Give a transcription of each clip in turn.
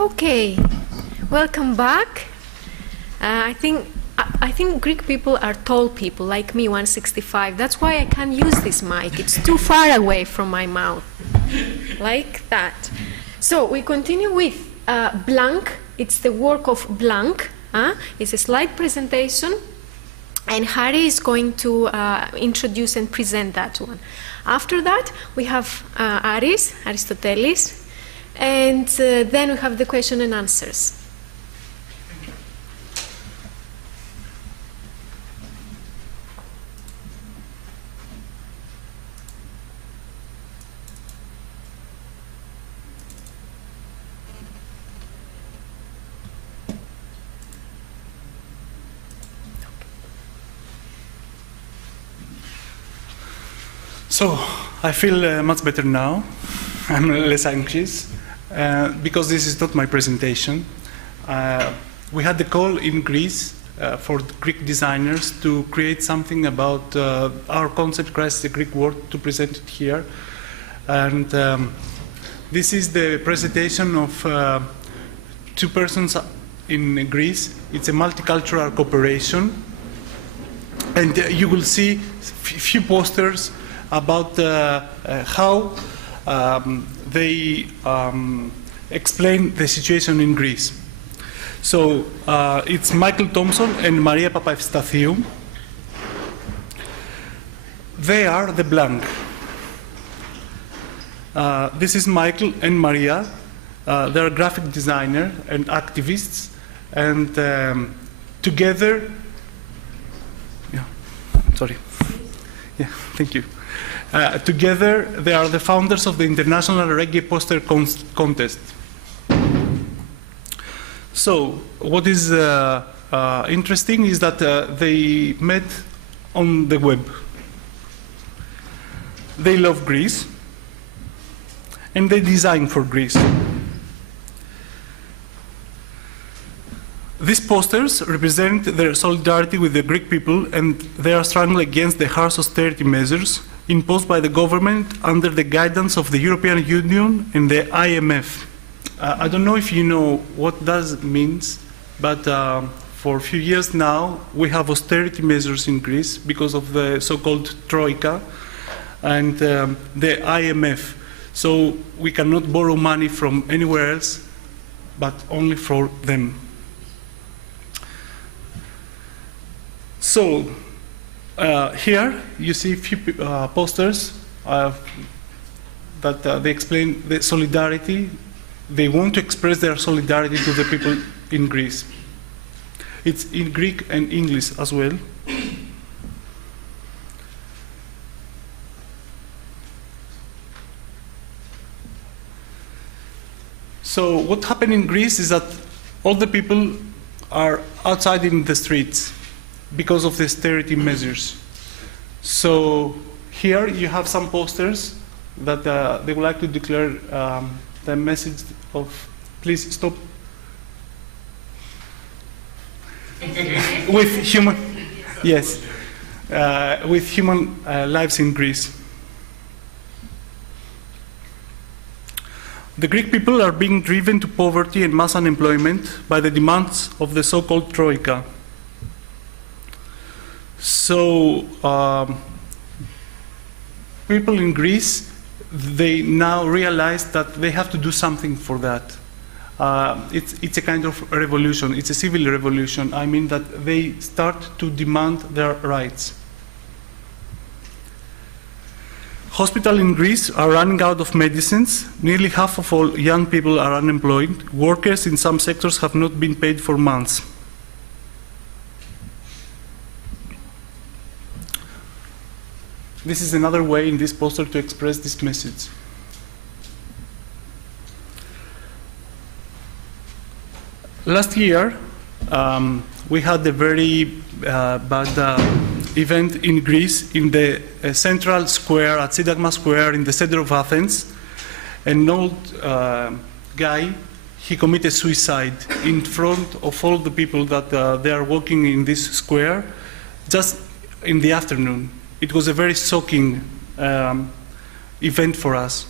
Okay, welcome back. I think Greek people are tall people, like me, 165. That's why I can't use this mic. It's too far away from my mouth, like that. So we continue with blank. It's the work of blank. It's a slide presentation, and Harry is going to introduce and present that one. After that, we have Aristotelis, and then we have the question and answers. So, I feel much better now. I'm less anxious because this is not my presentation. We had the call in Greece for the Greek designers to create something about our concept, crisis, the Greek word, to present it here. And this is the presentation of two persons in Greece. It's a multicultural cooperation. And you will see few posters about how they explain the situation in Greece. So it's Michael Thompson and Maria Papaevstathiou. They are the blank. This is Michael and Maria. They're graphic designer and activists, and together, thank you. Together, they are the founders of the International Reggae Poster Contest. So, what is interesting is that they met on the web. They love Greece, and they design for Greece. These posters represent their solidarity with the Greek people and their struggle against the harsh austerity measures imposed by the government under the guidance of the European Union and the IMF. I don't know if you know what that means, but for a few years now we have austerity measures in Greece because of the so-called Troika and the IMF. So we cannot borrow money from anywhere else, but only for them. So here you see a few posters that they explain the solidarity. They want to express their solidarity to the people in Greece. It's in Greek and English as well. So what happened in Greece is that all the people are outside in the streets because of the austerity measures. So here you have some posters that they would like to declare the message of please stop with human, yes, with human lives in Greece. The Greek people are being driven to poverty and mass unemployment by the demands of the so-called Troika. So people in Greece, they now realize that they have to do something for that. It's a kind of revolution. It's a civil revolution. I mean that they start to demand their rights. Hospitals in Greece are running out of medicines. Nearly half of all young people are unemployed. Workers in some sectors have not been paid for months. This is another way in this poster to express this message. Last year, we had a very bad event in Greece in the central square, at Syntagma Square, in the center of Athens. An old guy, he committed suicide in front of all the people that they are walking in this square, just in the afternoon. It was a very shocking event for us.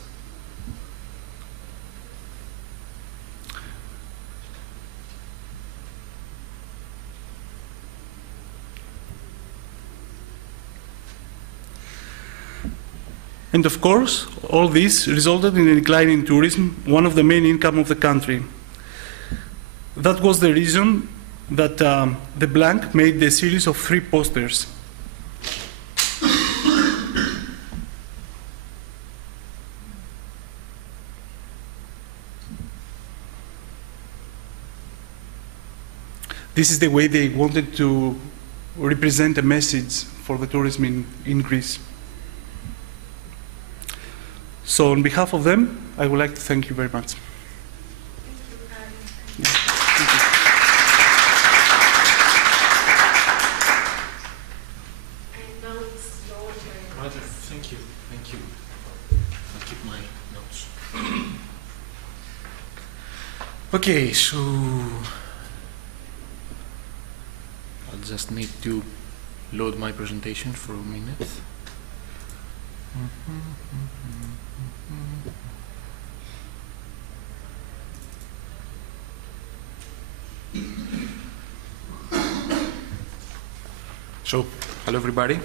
And of course, all this resulted in a decline in tourism, one of the main income of the country. That was the reason that the Blank made the series of 3 posters. This is the way they wanted to represent a message for the tourism in Greece. So on behalf of them, I would like to thank you very much. Thank you. Thank you. I'll keep my notes. Okay, so I'll just need to load my presentation for a minute. So, hello everybody.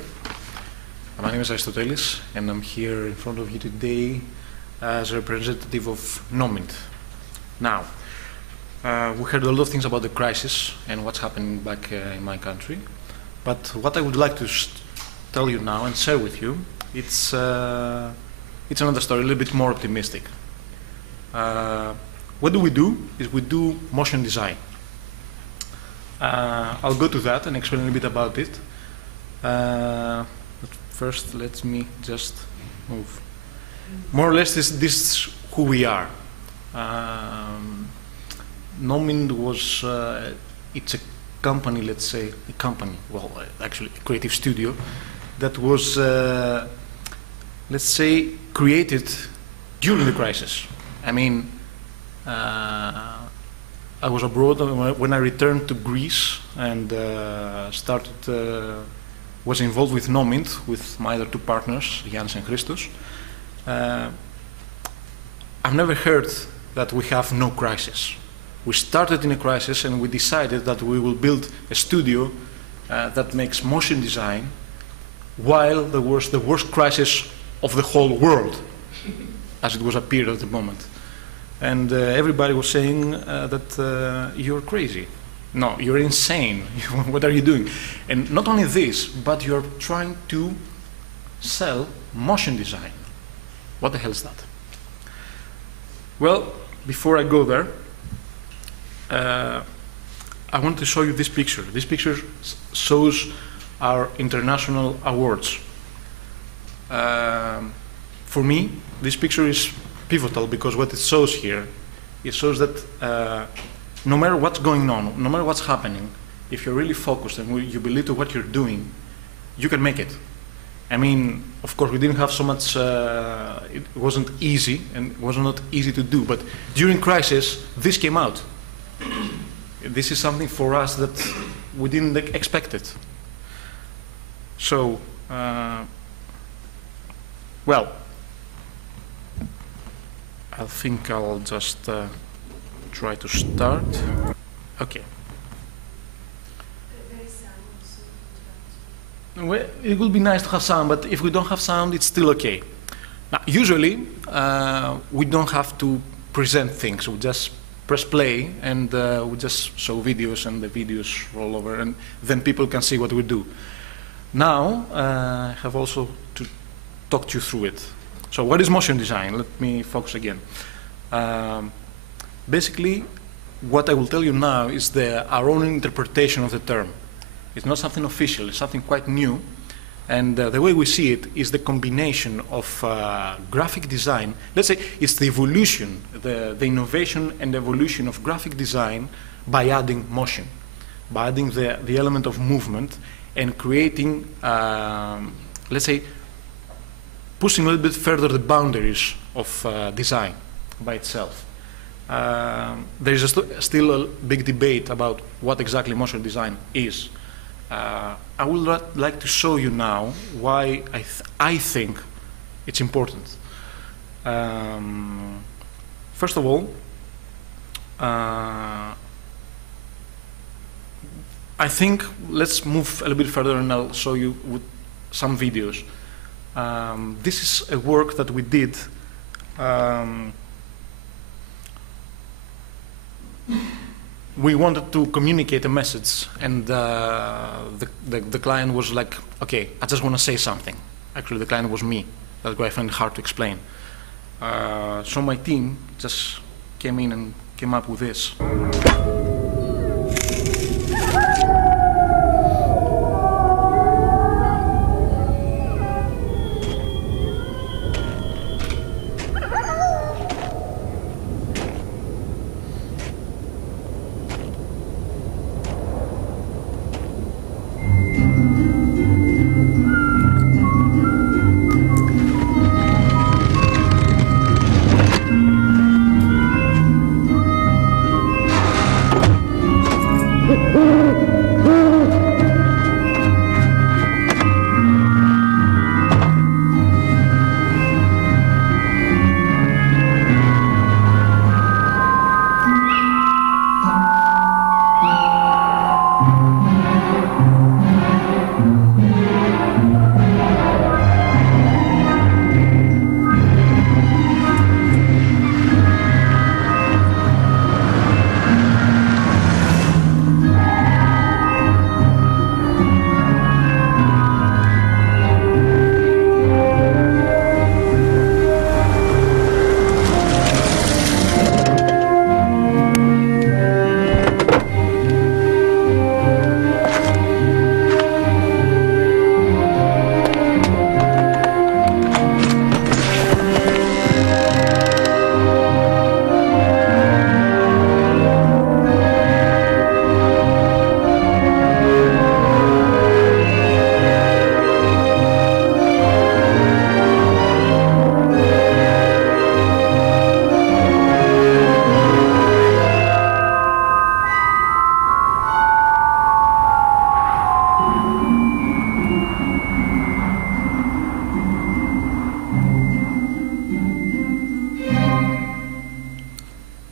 My name is Aristotelis, and I'm here in front of you today as a representative of Nomint. Now, we heard a lot of things about the crisis and what's happening back in my country, but what I would like to tell you now and share with you, it's another story, a little bit more optimistic. What do? Is we do motion design. I'll go to that and explain a little bit about it. But first, let me just move. More or less, this is who we are. Nomint was, it's a company, let's say, actually a creative studio that was, let's say, created during the crisis. I mean, I was abroad when I returned to Greece and was involved with Nomint, with my other 2 partners, Giannis and Christos. I've never heard that we have no crisis. We started in a crisis and we decided that we will build a studio that makes motion design while there was the worst crisis of the whole world, as it was appeared at the moment. And everybody was saying that you're crazy. No, you're insane. What are you doing? And not only this, but you're trying to sell motion design. What the hell is that? Well, before I go there, I want to show you this picture. This picture shows our international awards. For me, this picture is pivotal because what it shows here, it shows that no matter what's going on, no matter what's happening, if you're really focused and you believe to what you're doing, you can make it. I mean, of course, we didn't have so much, it wasn't easy, and it was not easy to do, but during crisis, this came out. This is something for us that we didn't expect it. So, well, I think I'll just try to start. Okay. Well, it would be nice to have sound, but if we don't have sound, it's still okay. Now, usually, we don't have to present things. We just press play and we just show videos and the videos roll over and then people can see what we do. Now, I have also to talk you through it. So what is motion design? Let me focus again. Basically, what I will tell you now is our own interpretation of the term. It's not something official, it's something quite new. And the way we see it is the combination of graphic design. Let's say it's the evolution, the innovation and evolution of graphic design by adding motion, by adding the element of movement and creating, let's say, pushing a little bit further the boundaries of design by itself. There is still a big debate about what exactly motion design is. I would like to show you now why I think it's important. First of all, I think let's move a little bit further and I'll show you with some videos. This is a work that we did we wanted to communicate a message, and the client was like, okay, I just want to say something. Actually, the client was me. That's why I find it hard to explain. So my team just came in and came up with this.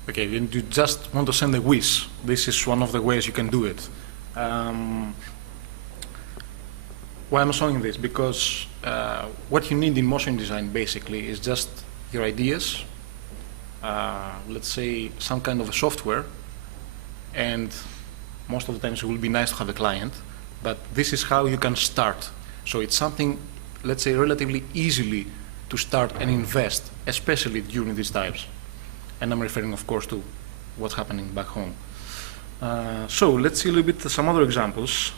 Okay, you just want to send a wish. This is one of the ways you can do it. Why I'm showing this? Because what you need in motion design basically is just your ideas, let's say some kind of a software, and most of the times it will be nice to have a client, but this is how you can start. So it's something, let's say, relatively easily to start and invest, especially during these times. And I'm referring, of course, to what's happening back home. So let's see a little bit some other examples.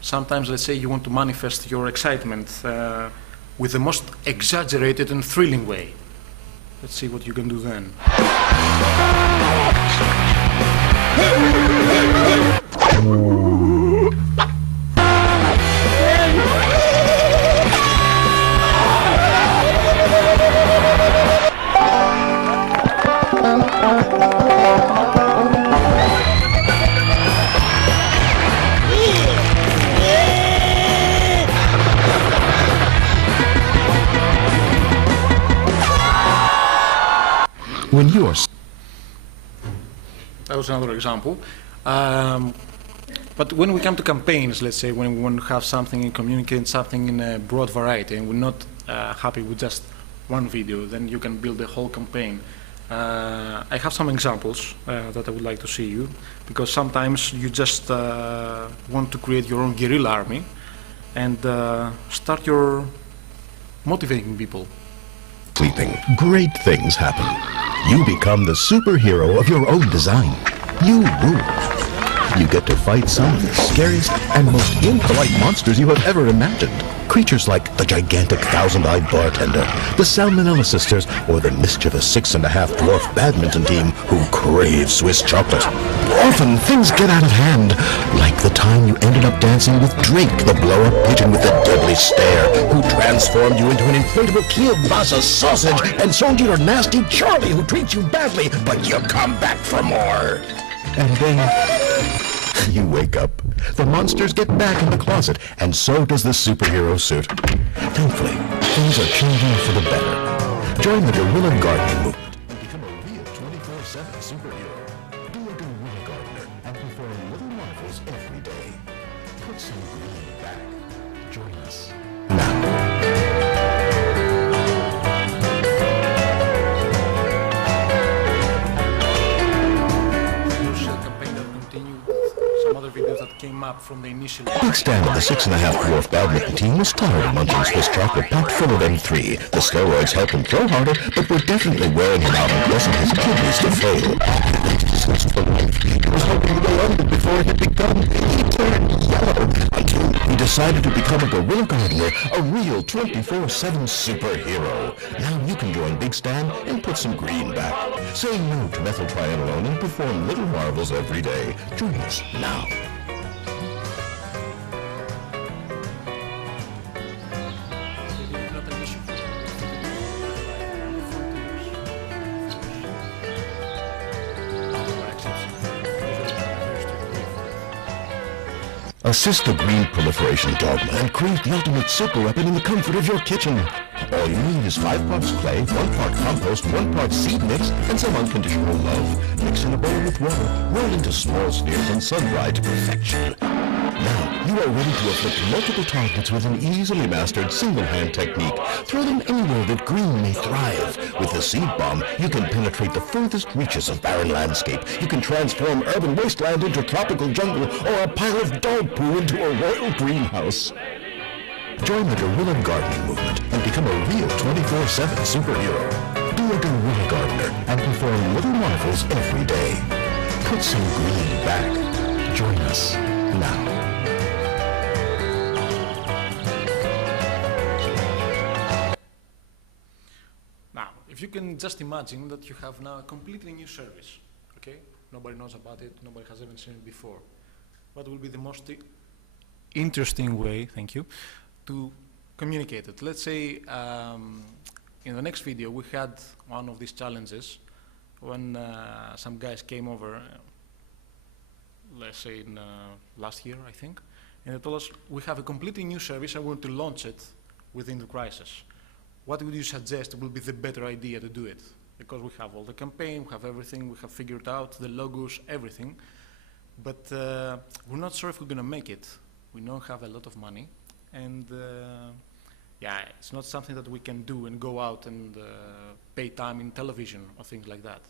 Sometimes, let's say, you want to manifest your excitement with the most exaggerated and thrilling way. Let's see what you can do then. When you are... That was another example. But when we come to campaigns, let's say, when we want to have something and communicate something in a broad variety, and we're not happy with just one video, then you can build a whole campaign. I have some examples that I would like to see you, because sometimes you just want to create your own guerrilla army and start your motivating people. Sleeping, great things happen. You become the superhero of your own design. You rule. You get to fight some of the scariest and most impolite monsters you have ever imagined. Creatures like the gigantic thousand-eyed bartender, the Salmonella sisters, or the mischievous 6.5 dwarf badminton team who crave Swiss chocolate. Often things get out of hand, like the time you ended up dancing with Drake, the blow-up pigeon with the deadly stare, who transformed you into an inflatable kielbasa sausage and sold you to nasty Charlie, who treats you badly, but you come back for more. And then you wake up. The monsters get back in the closet, and so does the superhero suit. Thankfully, things are changing for the better. Join the guerrilla gardening movement and become a real 24/7 superhero. Be a guerrilla gardener and perform little marvels every day. Put some green back. Join us now. map from the initial... Big Stan of the 6.5 dwarf badminton team was tired of munching Swiss chocolate packed full of M3. The steroids helped him throw harder, but were definitely wearing him out and causing his kidneys to fail. He was hoping to go under before it had begun. He turned yellow until he decided to become a guerrilla gardener, a real 24/7 superhero. Now you can join Big Stan and put some green back. Say no to methyltrianolone and perform little marvels every day. Join us now. Assist the green proliferation dogma and create the ultimate super weapon in the comfort of your kitchen. All you need is 5 parts clay, 1 part compost, 1 part seed mix, and some unconditional love. Mix in a bowl with water, roll into small spheres, and sun-dry to perfection. Now, you are ready to afflict multiple targets with an easily mastered single-hand technique. Throw them anywhere that green may thrive. With the seed bomb, you can penetrate the furthest reaches of barren landscape. You can transform urban wasteland into tropical jungle, or a pile of dog poo into a royal greenhouse. Join the guerrilla gardening movement and become a real 24/7 superhero. Be a guerrilla gardener and perform little marvels every day. Put some green back. Join us now. Now, if you can just imagine that you have now a completely new service, okay? Nobody knows about it, nobody has ever seen it before. What will be the most interesting way, thank you, to communicate it? Let's say in the next video we had one of these challenges when some guys came over, let's say in last year, I think, and they told us we have a completely new service and we want to launch it within the crisis. What would you suggest will be the better idea to do it? Because we have all the campaign, we have everything, we have figured out the logos, everything, but we're not sure if we're going to make it. We don't have a lot of money, and yeah, it's not something that we can do and go out and pay time in television or things like that.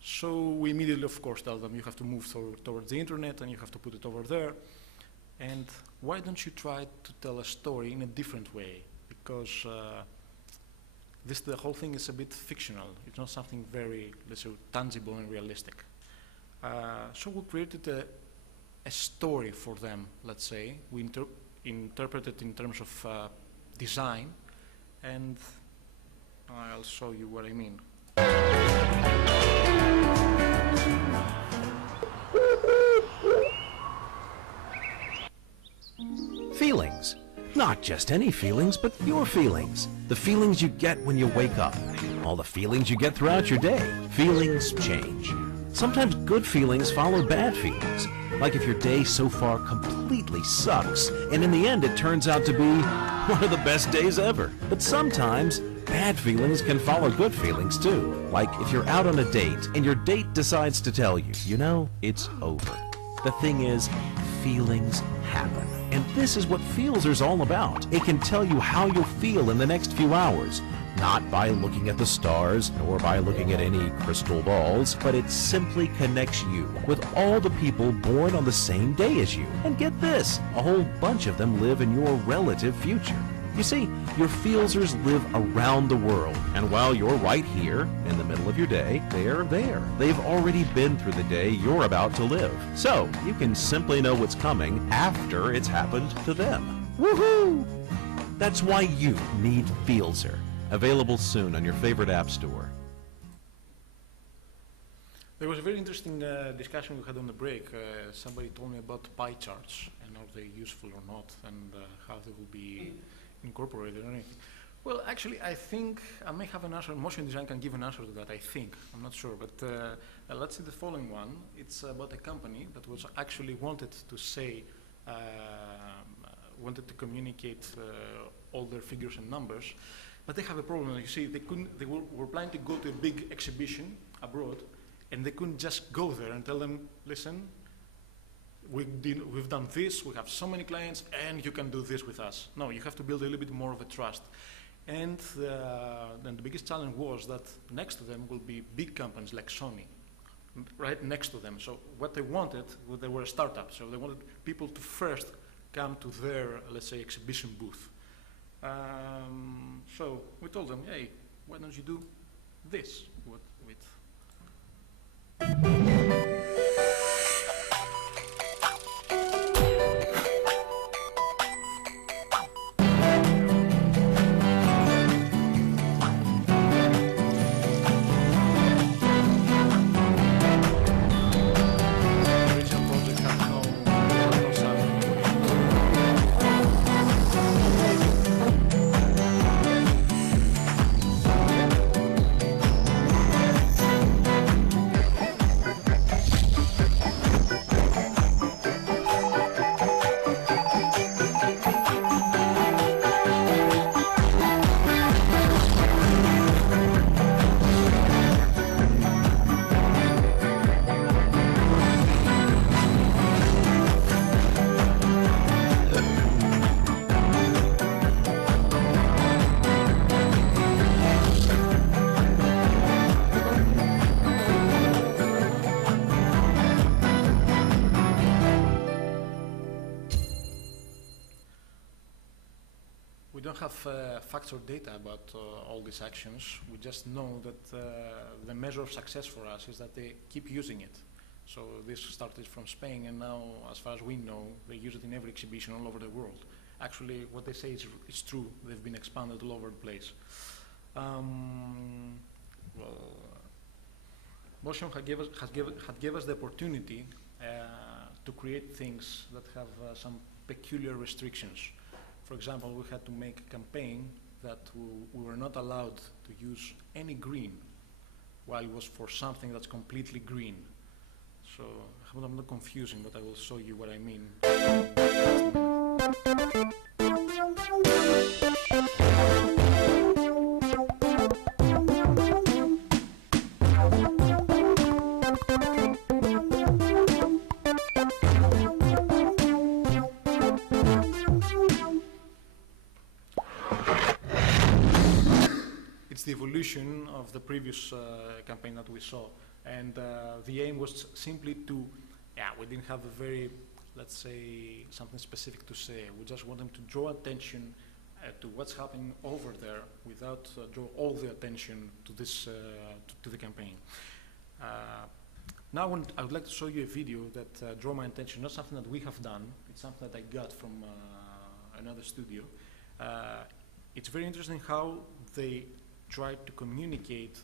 So we immediately, of course, tell them you have to move towards the internet and you have to put it over there. And why don't you try to tell a story in a different way? Because the whole thing is a bit fictional. It's not something very, let's say, tangible and realistic. So we created a story for them, let's say. We interpret it in terms of design, and I'll show you what I mean. Feelings. Not just any feelings, but your feelings. The feelings you get when you wake up. All the feelings you get throughout your day. Feelings change. Sometimes good feelings follow bad feelings. Like if your day so far completely sucks, and in the end it turns out to be one of the best days ever. But sometimes bad feelings can follow good feelings too. Like if you're out on a date, and your date decides to tell you, you know, it's over. The thing is, feelings happen. And this is what Feelsr's all about. It can tell you how you'll feel in the next few hours. Not by looking at the stars, nor by looking at any crystal balls, but it simply connects you with all the people born on the same day as you. And get this, a whole bunch of them live in your relative future. You see, your Feelsers live around the world, and while you're right here, in the middle of your day, they're there. They've already been through the day you're about to live. So, you can simply know what's coming after it's happened to them. Woohoo! That's why you need Feelser. Available soon on your favorite app store. There was a very interesting discussion we had on the break. Somebody told me about pie charts and are they useful or not, and how they will be incorporated or anything. Well, actually, I think I may have an answer. Motion design can give an answer to that, I think. I'm not sure, but let's see the following one. It's about a company that was actually wanted to say, wanted to communicate all their figures and numbers, but they have a problem. You see, they were planning to go to a big exhibition abroad, and they couldn't just go there and tell them, listen, we've done this, we have so many clients, and you can do this with us. No, you have to build a little bit more of a trust. And then the biggest challenge was that next to them will be big companies like Sony. right next to them. So what they wanted, well, they were a startup, so they wanted people to first come to their, let's say, exhibition booth. So we told them, hey, why don't you do this with facts or data about all these actions. We just know that the measure of success for us is that they keep using it. So this started from Spain, and now, as far as we know, they use it in every exhibition all over the world. Actually, what they say is true. They've been expanded all over the place. Motion had gave us the opportunity to create things that have some peculiar restrictions. For example, we had to make a campaign that we were not allowed to use any green, while it was for something that's completely green. So I hope I'm not confusing, but I will show you what I mean. The evolution of the previous campaign that we saw, and the aim was simply to, we didn't have a very, let's say, something specific to say. We just want them to draw attention to what's happening over there without draw all the attention to this to the campaign. Now I would like to show you a video that drew my attention. Not something that we have done. It's something that I got from another studio. It's very interesting how they try to communicate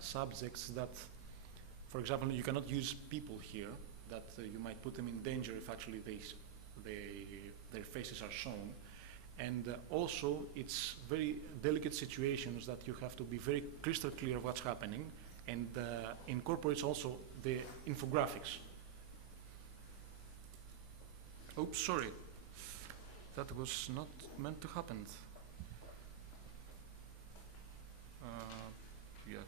subjects that, for example, you cannot use people here, that you might put them in danger if actually their faces are shown. And also, it's very delicate situations that you have to be very crystal clear of what's happening, and incorporates also the infographics. Oops, sorry. That was not meant to happen. Yeah.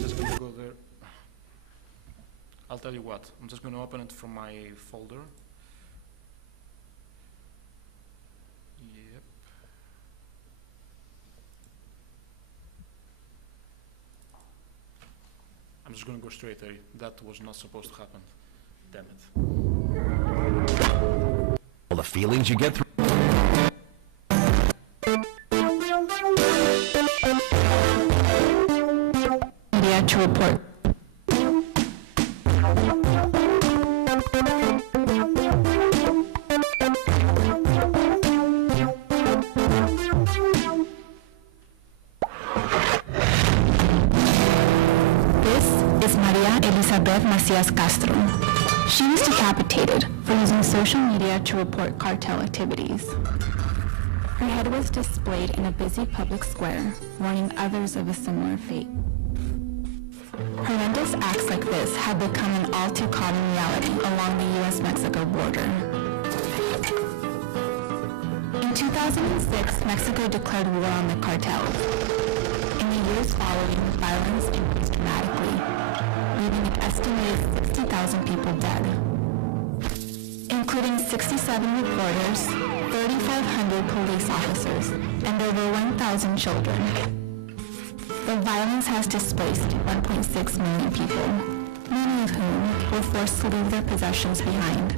Just going to go there. I'll tell you what. I'm just going to open it from my folder. Yep. I'm just going to go straight there. That was not supposed to happen. Damn it. All the feelings you get through. To report. This is Maria Elizabeth Macias Castro. She was decapitated for using social media to report cartel activities. Her head was displayed in a busy public square, warning others of a similar fate. Horrendous acts like this have become an all-too-common reality along the U.S.-Mexico border. In 2006, Mexico declared war on the cartels. In the years following, violence increased dramatically, leaving an estimated 60,000 people dead, including 67 reporters, 3,500 police officers, and over 1,000 children. The violence has displaced 1.6 million people, many of whom were forced to leave their possessions behind.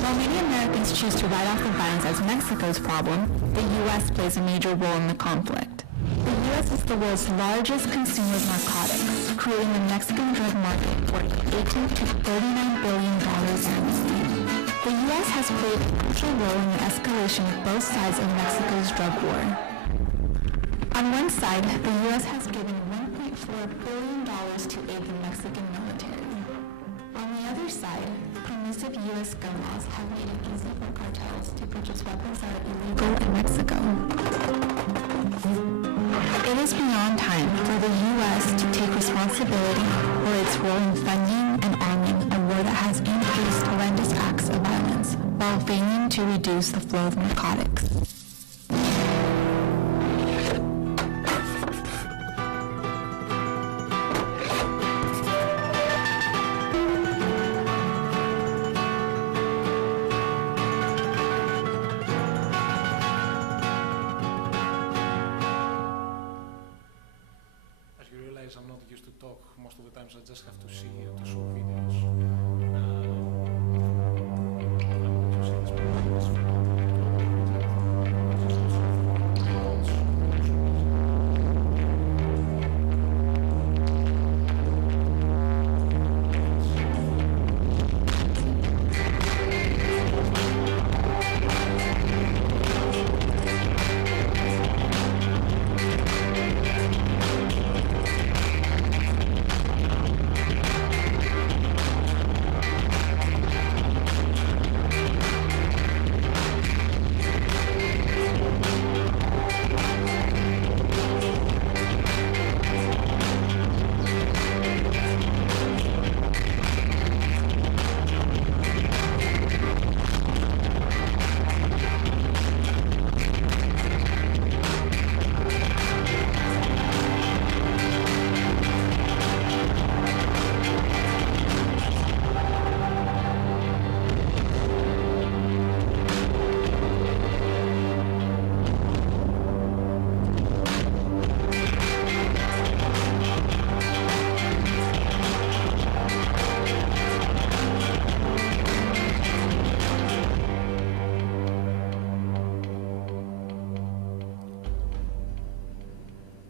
While many Americans choose to write off the violence as Mexico's problem, the U.S. plays a major role in the conflict. The U.S. is the world's largest consumer of narcotics, creating the Mexican drug market worth $18 to $39 billion annually. The U.S. has played a crucial role in the escalation of both sides of Mexico's drug war. On one side, the U.S. has given $1.4 billion to aid the Mexican military. On the other side, permissive U.S. gun laws have made it easy for cartels to purchase weapons that are illegal in Mexico. It is beyond time for the U.S. to take responsibility for its role in funding and arming a war that has increased horrendous acts of violence while failing to reduce the flow of narcotics. I'm not used to talk most of the times. I just have to see to show videos.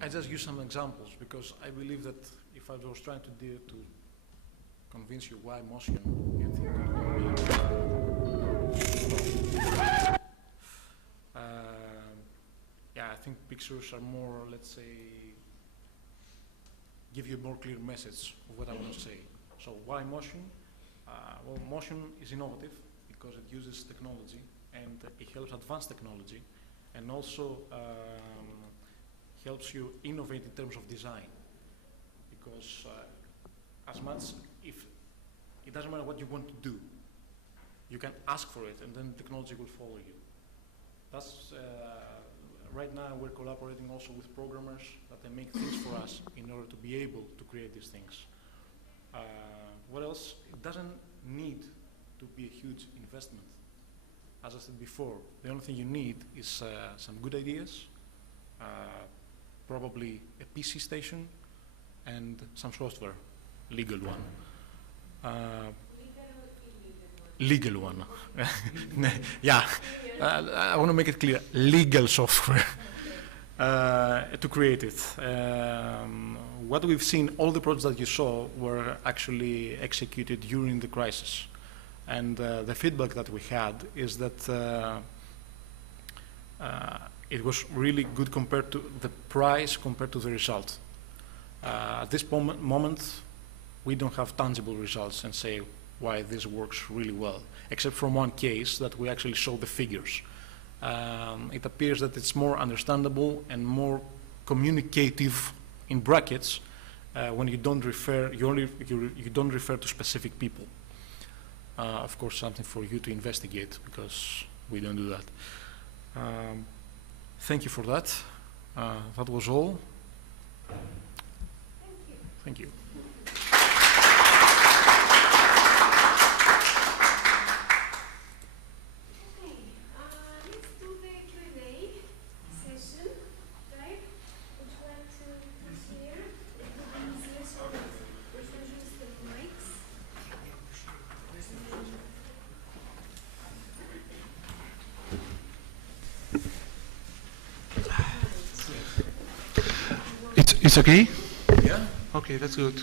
I just use some examples because I believe that if I was trying to convince you why motion, you think yeah, I think pictures are more, let's say, give you a more clear message of what I want to say. So why motion? Well, motion is innovative because it uses technology and it helps advance technology and also helps you innovate in terms of design, because as much if it doesn't matter what you want to do, you can ask for it and then technology will follow you. That's right now we're collaborating also with programmers that they make things for us in order to be able to create these things. What else? It doesn't need to be a huge investment. As I said before, the only thing you need is some good ideas, probably a PC station, and some software, legal one. Legal one. Yeah, I want to make it clear, legal software to create it. What we've seen, all the projects that you saw were actually executed during the crisis. And the feedback that we had is that it was really good compared to the price compared to the result. At this moment, we don't have tangible results and say why this works really well, except from one case that we actually show the figures. It appears that it's more understandable and more communicative, in brackets, when you don't refer, you don't refer to specific people. Of course, something for you to investigate, because we don't do that. Thank you for that. That was all. Thank you. Okay, let's do the Q&A session, right? It's okay? Yeah. Okay, that's good.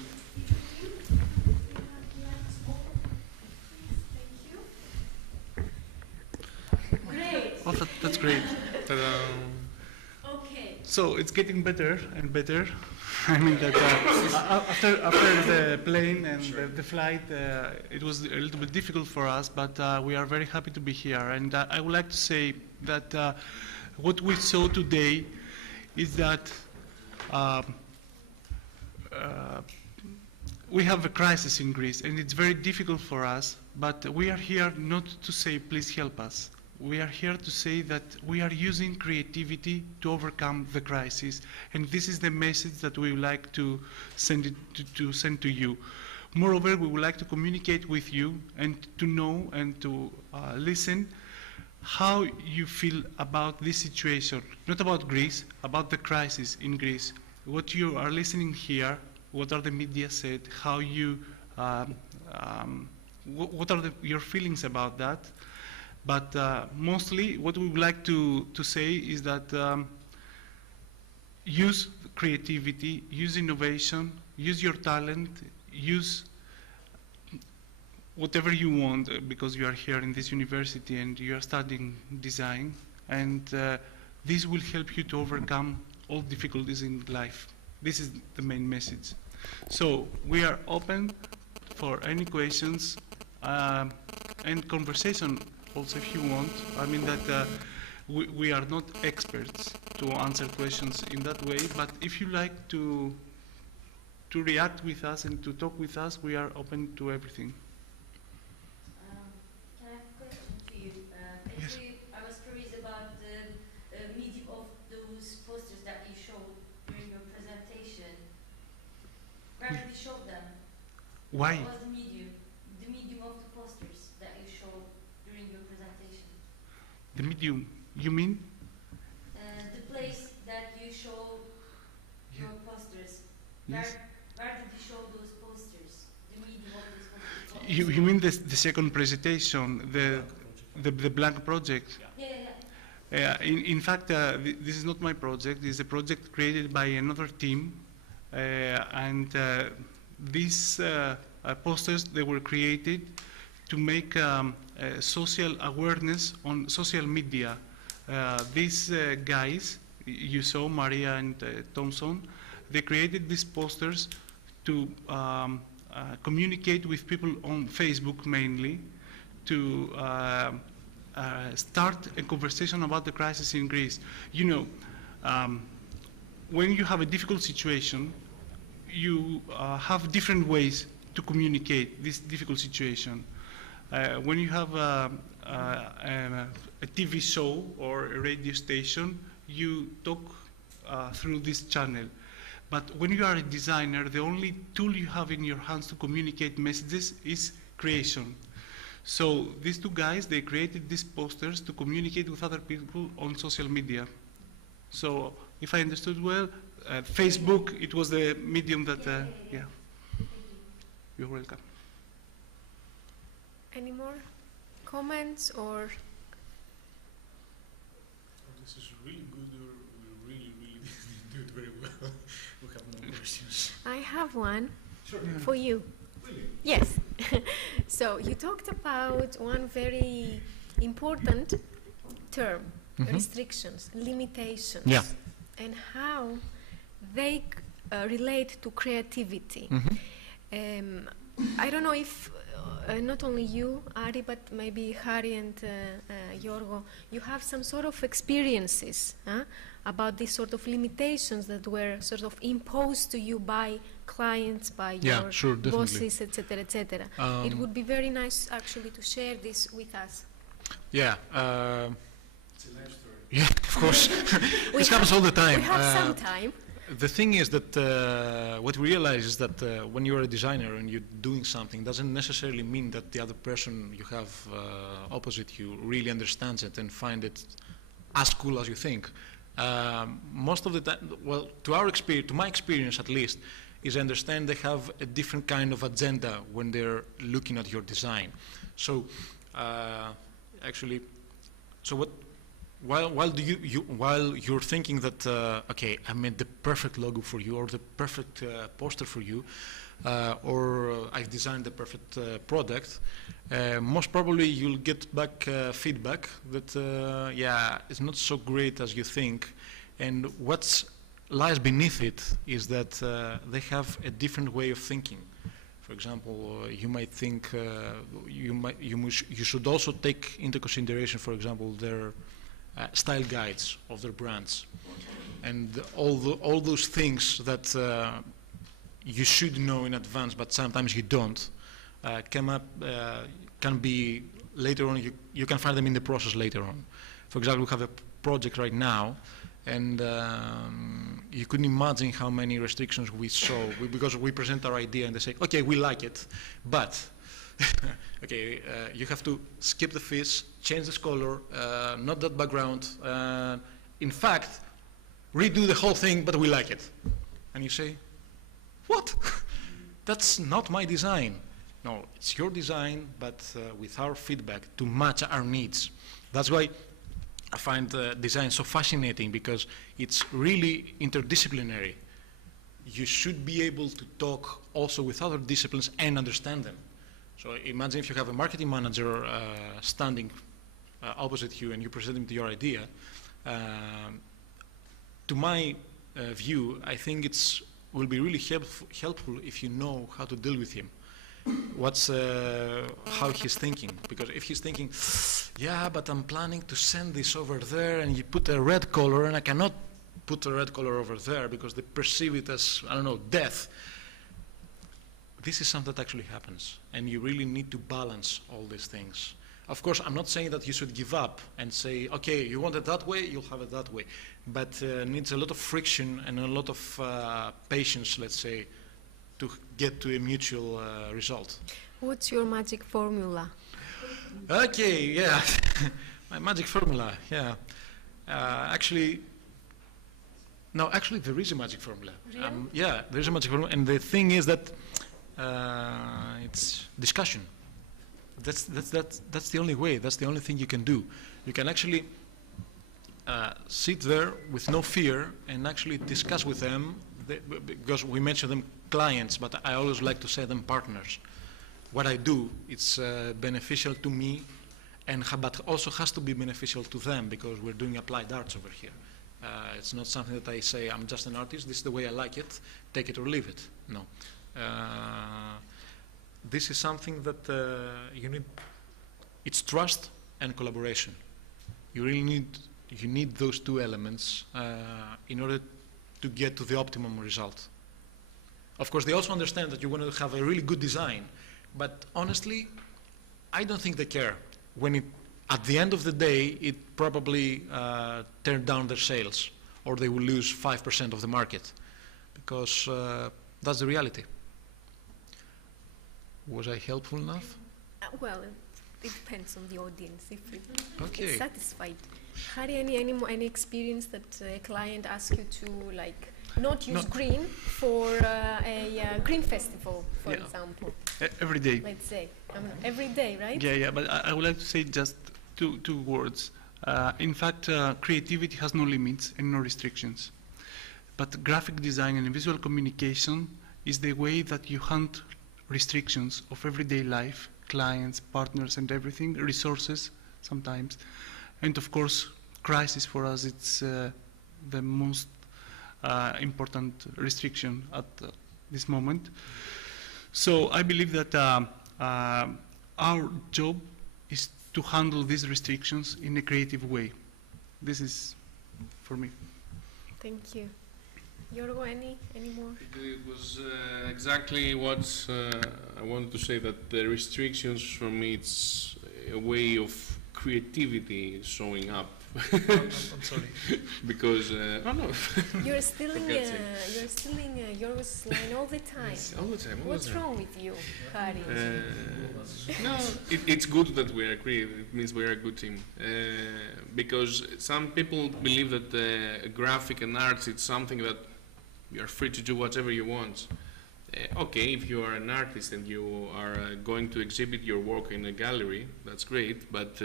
Great. Oh, that's great. Okay. So it's getting better and better. I mean that after the plane and the flight, it was a little bit difficult for us, but we are very happy to be here. And I would like to say that what we saw today is that we have a crisis in Greece, and it's very difficult for us, but we are here not to say, please help us. We are here to say that we are using creativity to overcome the crisis, and this is the message that we would like to send to you. Moreover, we would like to communicate with you and to know and to listen how you feel about this situation, not about Greece, about the crisis in Greece. What you are listening here, what are the media said, how you, what are your feelings about that? But mostly what we would like to say is that use creativity, use innovation, use your talent, use whatever you want because you are here in this university and you are studying design, and this will help you to overcome all difficulties in life. This is the main message. So we are open for any questions and conversation also if you want. I mean that we are not experts to answer questions in that way, but if you like to react with us and to talk with us, we are open to everything. Can I have a question to you? Yes. Actually, I was curious about the medium of those posters that you showed during your presentation. Where did you show them? Why? What was the medium of the posters that you showed during your presentation? The medium, you mean? The place that you showed your posters. Yes. Where did you show those posters? The medium of those posters? You mean the second presentation, the blank project? Yeah. In fact, this is not my project. It's a project created by another team, and these posters, they were created to make social awareness on social media. These guys, you saw, Maria and Thompson, they created these posters to communicate with people on Facebook mainly, to start a conversation about the crisis in Greece. You know, when you have a difficult situation, you have different ways to communicate this difficult situation. When you have a TV show or a radio station, you talk through this channel. But when you are a designer, the only tool you have in your hands to communicate messages is creation. So these two guys, they created these posters to communicate with other people on social media. So if I understood well, Facebook, it was the medium that, yeah. You're welcome. Any more comments or? This is really good, or we really do it very well. We have no questions. I have one Sure. for you. Really? Yes. So you talked about one very important term, restrictions, limitations, Yeah. and how they relate to creativity. I don't know if not only you, Ari, but maybe Harry and Giorgo, you have some sort of experiences about these sort of limitations that were sort of imposed to you by clients, by your bosses, etc., etc. It would be very nice actually to share this with us. Yeah. It's a life story. Yeah, of course. This happens all the time. We have some time. The thing is that what we realize is that when you're a designer and you're doing something, doesn't necessarily mean that the other person you have opposite you really understands it and find it as cool as you think. Most of the time, well, to my experience at least, is I understand they have a different kind of agenda when they're looking at your design. So actually, so while you're thinking that okay, I made the perfect logo for you, or the perfect poster for you, or I've designed the perfect product, most probably you'll get back feedback that yeah, it's not so great as you think, and what lies beneath it is that they have a different way of thinking. For example, you might think you should also take into consideration, for example, their style guides of their brands, and all those things that you should know in advance, but sometimes you don't. Can be later on. You can find them in the process later on. For example, we have a project right now, and you couldn't imagine how many restrictions we saw because we present our idea and they say, okay, we like it, but okay, you have to skip the fish, change this color, not that background. In fact, redo the whole thing, but we like it. And you say, what? That's not my design. No, it's your design, but with our feedback to match our needs. That's why I find design so fascinating, because it's really interdisciplinary. You should be able to talk also with other disciplines and understand them. So imagine if you have a marketing manager standing opposite you and you present him your idea. To my view, I think it will be really helpful if you know how to deal with him. How he's thinking, because if he's thinking, yeah, but I'm planning to send this over there, and you put a red color, and I cannot put a red color over there because they perceive it as, I don't know, death. This is something that actually happens, and you really need to balance all these things. Of course, I'm not saying that you should give up and say, okay, you want it that way, you'll have it that way, but needs a lot of friction and a lot of patience, let's say, to get to a mutual result. What's your magic formula? Okay, yeah, my magic formula, yeah. Actually, there is a magic formula. Really? Yeah, there is a magic formula, and the thing is that it's discussion. That's the only way. That's the only thing you can do. You can actually sit there with no fear and actually discuss with them, because we mention them clients, but I always like to say them partners. What I do, it's beneficial to me, but also has to be beneficial to them, because we're doing applied arts over here. It's not something that I say, I'm just an artist, this is the way I like it, take it or leave it. No. This is something that you need. It's trust and collaboration. You really need those two elements in order to get to the optimum result. Of course, they also understand that you want to have a really good design, but honestly, I don't think they care. At the end of the day, it probably turned down their sales, or they will lose 5% of the market, because that's the reality. Was I helpful enough? Well, it depends on the audience if Okay. it's satisfied. Harry, any experience that a client asks you to not use green for a green festival, for example? Every day. Let's say every day, right? Yeah. But I would like to say just two words. In fact, creativity has no limits and no restrictions. But graphic design and visual communication is the way that you handle restrictions of everyday life, clients, partners, and everything, resources sometimes, and of course, crisis for us. It's the most important restriction at this moment. So I believe that our job is to handle these restrictions in a creative way. This is for me. Thank you. Yorgo, any more? It was exactly what I wanted to say, that the restrictions for me, it's a way of creativity showing up. I'm sorry. Because no. You're stealing Yorgo's line all the time. Yes, all the time. What's wrong with you, Harry? No, it's good that we are creative. It means we are a good team. Because some people believe that graphic and arts, it's something that you are free to do whatever you want. Okay, if you are an artist and you are going to exhibit your work in a gallery, that's great. But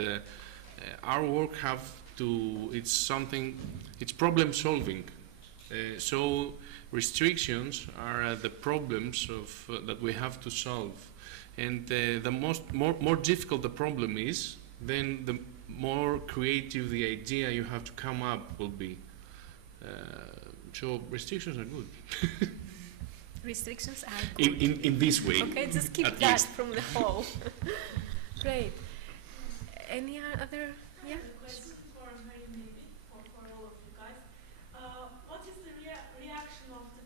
our work have it's problem solving. So restrictions are the problems that we have to solve, and the more difficult the problem is, then the more creative the idea you have to come up will be. So restrictions are good. Restrictions are good. In this way. Okay, just keep that least. From the whole. Great. Any other? Yeah. Question for Mary, maybe, or for all of you guys. What is the reaction of the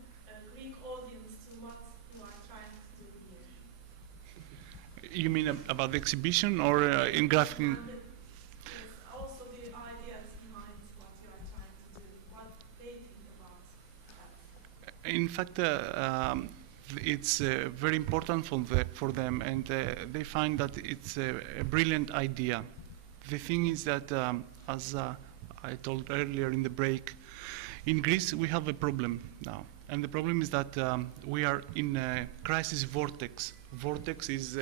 Greek audience to what you are trying to do here? You mean about the exhibition or in graphic? Yes, also the ideas behind what you are trying to do, what they think about that. In fact, it's very important for them, and they find that it's a brilliant idea. The thing is that, as I told earlier in the break, in Greece we have a problem now, and the problem is that we are in a crisis vortex. Vortex is,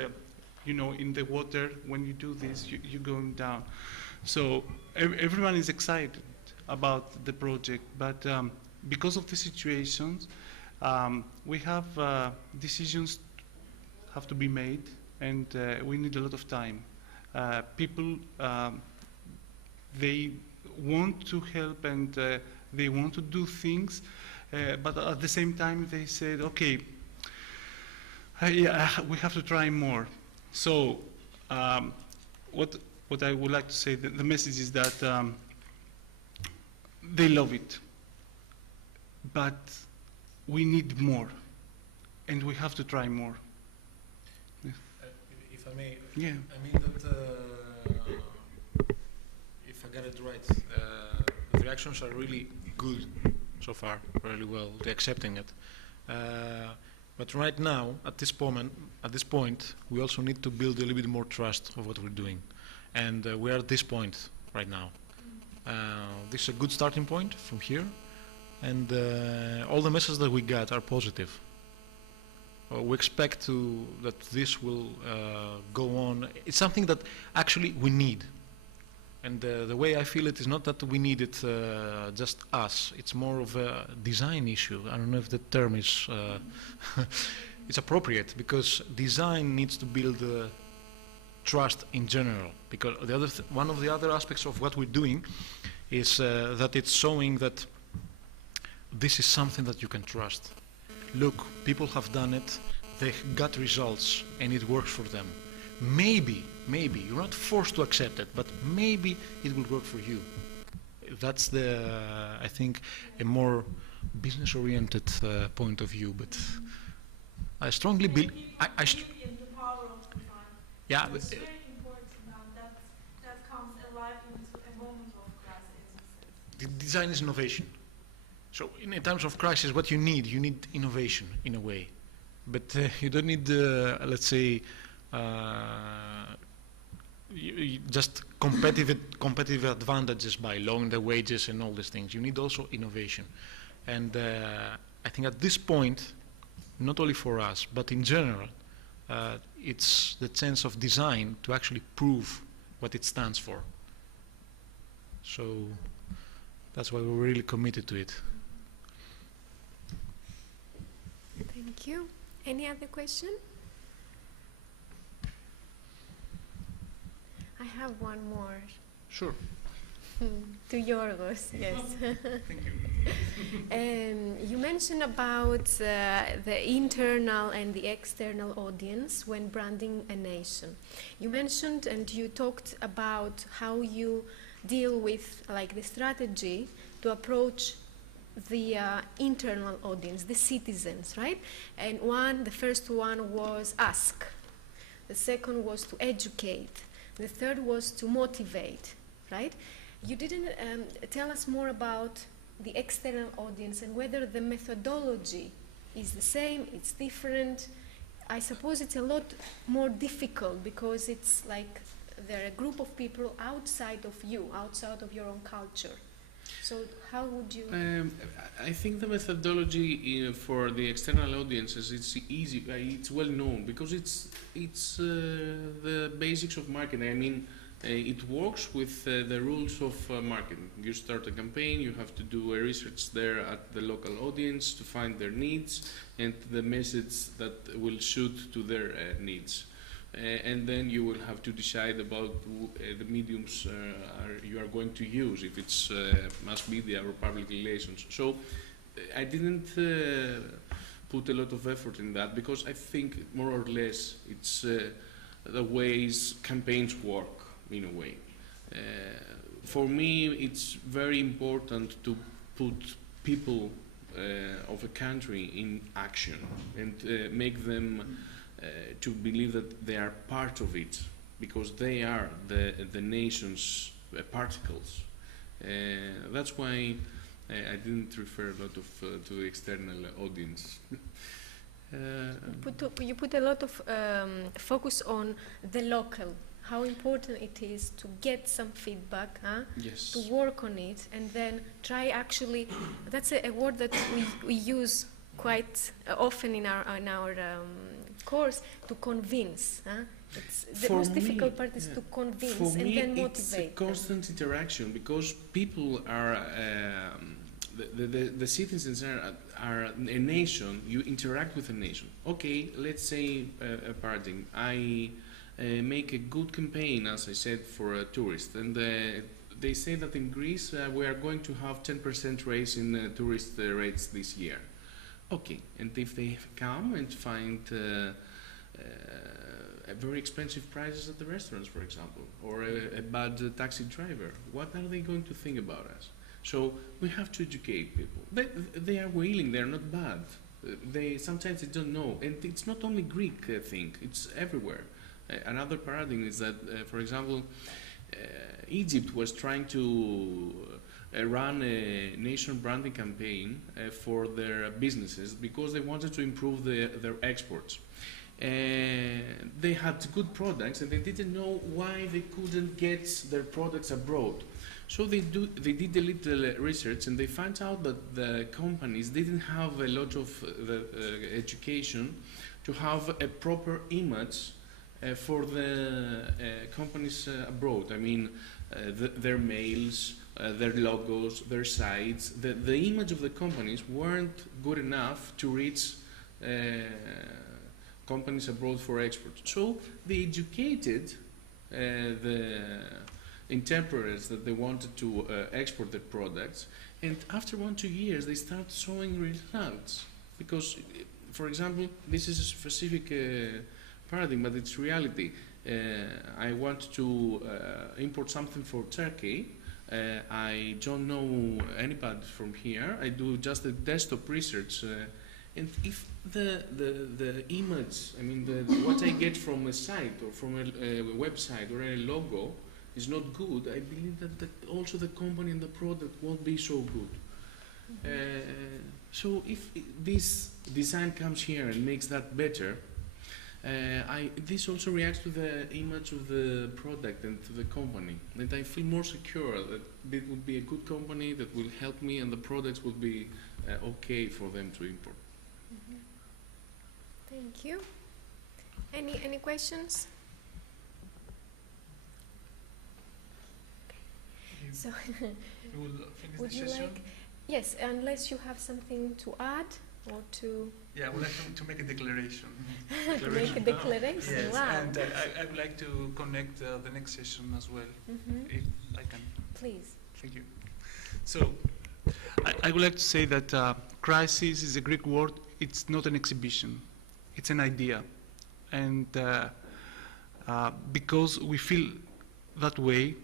in the water. When you do this, you're going down. So everyone is excited about the project, but because of the situations, we have decisions have to be made, and we need a lot of time. People, they want to help, and they want to do things, but at the same time they said, okay, we have to try more. So what I would like to say, the message is that they love it, but we need more, and we have to try more. If I may, yeah. I mean that if I got it right, the reactions are really good so far, really well. They're accepting it. But right now, at this point, we also need to build a little bit more trust of what we're doing, and we're at this point right now. This is a good starting point from here, and all the messages that we got are positive. We expect that this will go on. It's something that actually we need, and the way I feel it is not that we need it just us. It's more of a design issue. I don't know if the term is it's appropriate, because design needs to build trust in general. Because one of the other aspects of what we're doing is that it's showing that this is something that you can trust. Look, people have done it, they got results, and it works for them. Maybe, you're not forced to accept it, but maybe it will work for you. That's I think, a more business-oriented point of view, but I strongly believe... in the power of design. Yeah, it's very important now that comes alive into a moment of crisis. Design is innovation. So in times of crisis, what you need innovation in a way. But you don't need, let's say, just competitive advantages by lowering the wages and all these things. You need also innovation. And I think at this point, not only for us, but in general, it's the chance of design to actually prove what it stands for. So that's why we're really committed to it. Thank you. Any other question? I have one more. Sure. To Georgios, yes. Thank you. You mentioned about the internal and the external audience when branding a nation. You mentioned and you talked about how you deal with the strategy to approach the internal audience, the citizens, right? And the first one was ask. The second was to educate. The third was to motivate, right? You didn't tell us more about the external audience and whether the methodology is the same, it's different. I suppose it's a lot more difficult because it's like there are a group of people outside of you, outside of your own culture. So how would you... I think the methodology for the external audiences, it's easy, it's well known, because it's the basics of marketing. I mean, It works with the rules of marketing. You start a campaign, you have to do a research there at the local audience to find their needs and the message that will suit to their needs. And then you will have to decide about the mediums you are going to use, if it's mass media or public relations. So I didn't put a lot of effort in that because I think more or less it's the ways campaigns work in a way. For me, it's very important to put people of a country in action and make them to believe that they are part of it, because they are the nation's particles. That's why I didn't refer a lot of to the external audience. You put a lot of focus on the local, how important it is to get some feedback, Yes. to work on it, and then try actually, that's a word that we use quite often in our course, to convince. It's the For most me, difficult part is to convince For and me, then motivate. it's a constant interaction, because people are the citizens are a nation. You interact with a nation. Okay, let's say a paradigm. I make a good campaign, as I said, for a tourist, and they say that in Greece we are going to have 10% raise in tourist rates this year. Okay, and if they come and find very expensive prices at the restaurants, for example, or a bad taxi driver, what are they going to think about us? So we have to educate people. They are willing, they are not bad. Sometimes they don't know, and it's not only Greek thing, it's everywhere. Another paradigm is that, for example, Egypt was trying to run a nation branding campaign for their businesses because they wanted to improve their exports. They had good products and they didn't know why they couldn't get their products abroad. So they did a little research and they found out that the companies didn't have a lot of education to have a proper image for the companies abroad. I mean, their mails, their logos, their sites, the image of the companies weren't good enough to reach companies abroad for export. So they educated the interpreters that they wanted to export their products, and after 1-2 years they start showing results. Because, for example, this is a specific paradigm, but it's reality. I want to import something for Turkey. I don't know anybody from here. I do just the desktop research, and if the image, I mean, what I get from a site or from a website or a logo is not good, I believe that also the company and the product won't be so good. So if this design comes here and makes that better, this also reacts to the image of the product and to the company, and I feel more secure that it would be a good company that will help me, and the products would be okay for them to import. Thank you. Any questions? So, We will finish would the you session. like? Yes, unless you have something to add or to Yeah, I would like to make a declaration. make a declaration. Yes, Wow. and I would like to connect the next session as well, if I can. Please. Thank you. So, I would like to say that crisis is a Greek word. It's not an exhibition. It's an idea. And because we feel that way,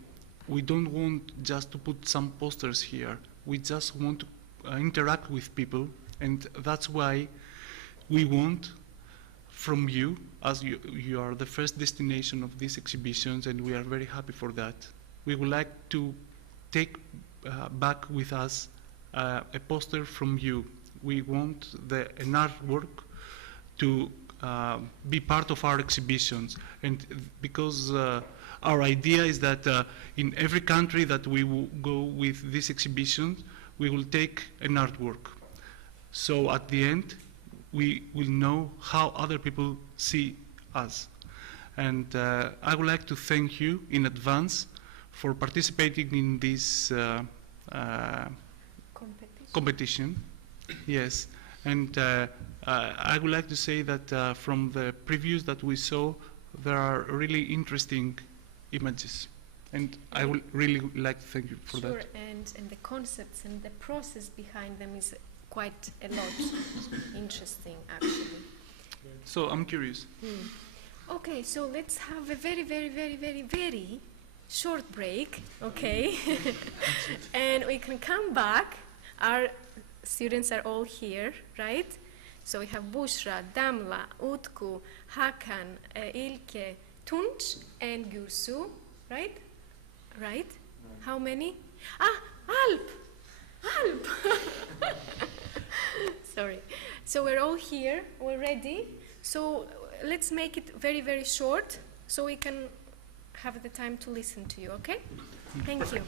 we don't want just to put some posters here. We just want to interact with people, and that's why we want from you, as you are the first destination of these exhibitions, and we are very happy for that. We would like to take back with us a poster from you. We want an artwork to be part of our exhibitions, and because our idea is that in every country that we will go with these exhibitions, we will take an artwork. So at the end, we will know how other people see us. And I would like to thank you in advance for participating in this competition. Yes, and I would like to say that from the previews that we saw, there are really interesting images. And I would really like to thank you for that. Sure, and the concepts and the process behind them is quite a lot interesting, actually. So I'm curious. Okay, so let's have a very, very, very, very, very short break, okay? And we can come back. Our students are all here, right? So we have Bushra, Damla, Utku, Hakan, Ilke, Tunç, and Gürsu, right? Right? How many? Ah, Alp! Alp! Sorry. So we're all here, we're ready. So let's make it very, very short so we can have the time to listen to you, okay? Thank you.